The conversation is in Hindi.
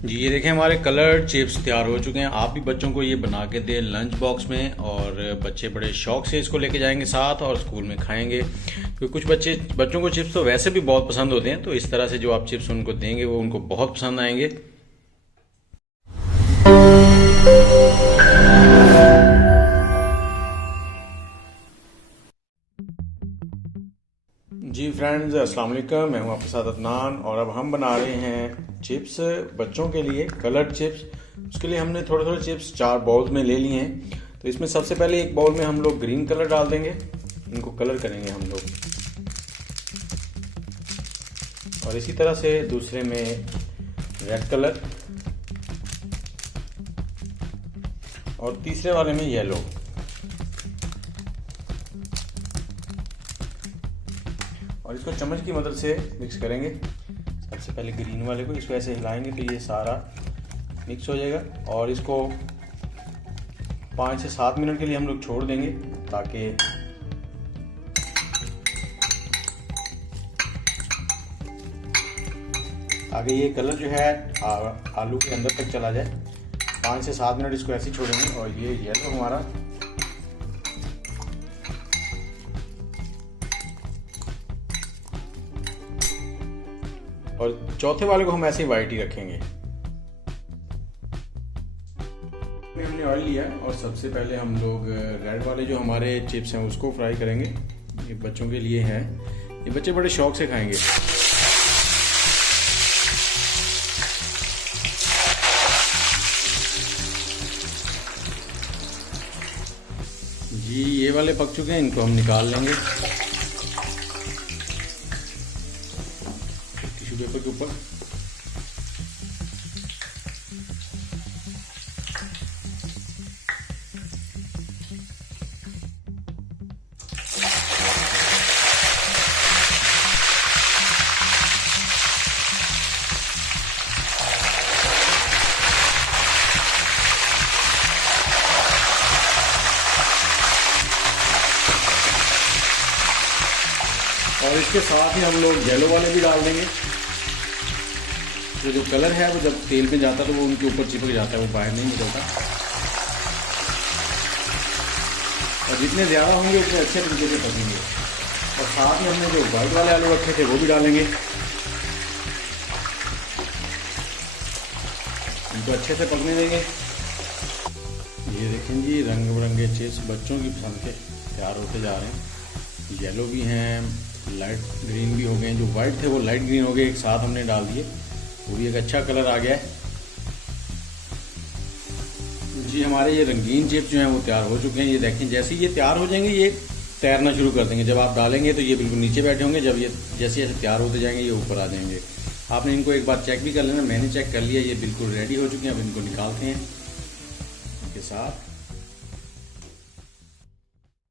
जी ये देखें हमारे कलर्ड चिप्स तैयार हो चुके हैं। आप भी बच्चों को ये बना के दें लंच बॉक्स में, और बच्चे बड़े शौक से इसको लेके जाएंगे साथ और स्कूल में खाएंगे। क्योंकि कुछ बच्चों को चिप्स तो वैसे भी बहुत पसंद होते हैं, तो इस तरह से जो आप चिप्स उनको देंगे वो उनको बहुत पसंद आएंगे। जी फ्रेंड्स, अस्सलाम वालेकुम। मैं हूं आपके साथ अदनान, और अब हम बना रहे हैं चिप्स बच्चों के लिए, कलर्ड चिप्स। उसके लिए हमने थोड़े थोड़े चिप्स 4 बाउल्स में ले लिए हैं। तो इसमें सबसे पहले एक बाउल में हम लोग ग्रीन कलर डाल देंगे, इनको कलर करेंगे हम लोग। और इसी तरह से दूसरे में रेड कलर, और तीसरे वाले में येलो। और इसको चम्मच की मदद से मिक्स करेंगे। सबसे पहले ग्रीन वाले को इसको ऐसे हिलाएंगे तो ये सारा मिक्स हो जाएगा, और इसको 5 से 7 मिनट के लिए हम लोग छोड़ देंगे, ताकि आगे ये कलर जो है आलू के अंदर तक चला जाए। 5 से 7 मिनट इसको ऐसे छोड़ेंगे। और ये येलो हमारा और चौथे वाले को हम ऐसे ही वाइट ही रखेंगे। हमने ऑयल लिया, और सबसे पहले हम लोग रेड वाले जो हमारे चिप्स हैं उसको फ्राई करेंगे। ये बच्चों के लिए है, ये बच्चे बड़े शौक से खाएंगे। जी ये वाले पक चुके हैं, इनको हम निकाल लेंगे टिश्यू पेपर के ऊपर। और इसके साथ ही हम लोग येलो वाले भी डाल देंगे। तो जो कलर है वो जब तेल में जाता है तो वो उनके ऊपर चिपक जाता है, वो बाहर नहीं निकलता। और जितने ज़्यादा होंगे उतने अच्छे तरीके से पकेंगे। और साथ ही हमने जो वाइट वाले आलू रखे थे वो भी डालेंगे, इनको अच्छे से पकने देंगे। ये देखें जी, रंग बिरंगे चिप्स बच्चों की पसंद के तैयार होते जा रहे हैं। येलो भी हैं, लाइट ग्रीन भी हो गए, जो वाइट थे वो लाइट ग्रीन हो गए, एक साथ हमने डाल दिए, वो भी एक अच्छा कलर आ गया है। जी हमारे ये रंगीन चिप्स जो हैं वो तैयार हो चुके हैं। ये देखें, जैसे ये तैयार हो जाएंगे ये तैरना शुरू कर देंगे। जब आप डालेंगे तो ये बिल्कुल नीचे बैठे होंगे, जब ये जैसे जैसे तैयार होते जाएंगे ये ऊपर आ जाएंगे। आपने इनको एक बार चेक भी कर लेना, मैंने चेक कर लिया, ये बिल्कुल रेडी हो चुके हैं। अब इनको निकालते हैं के साथ।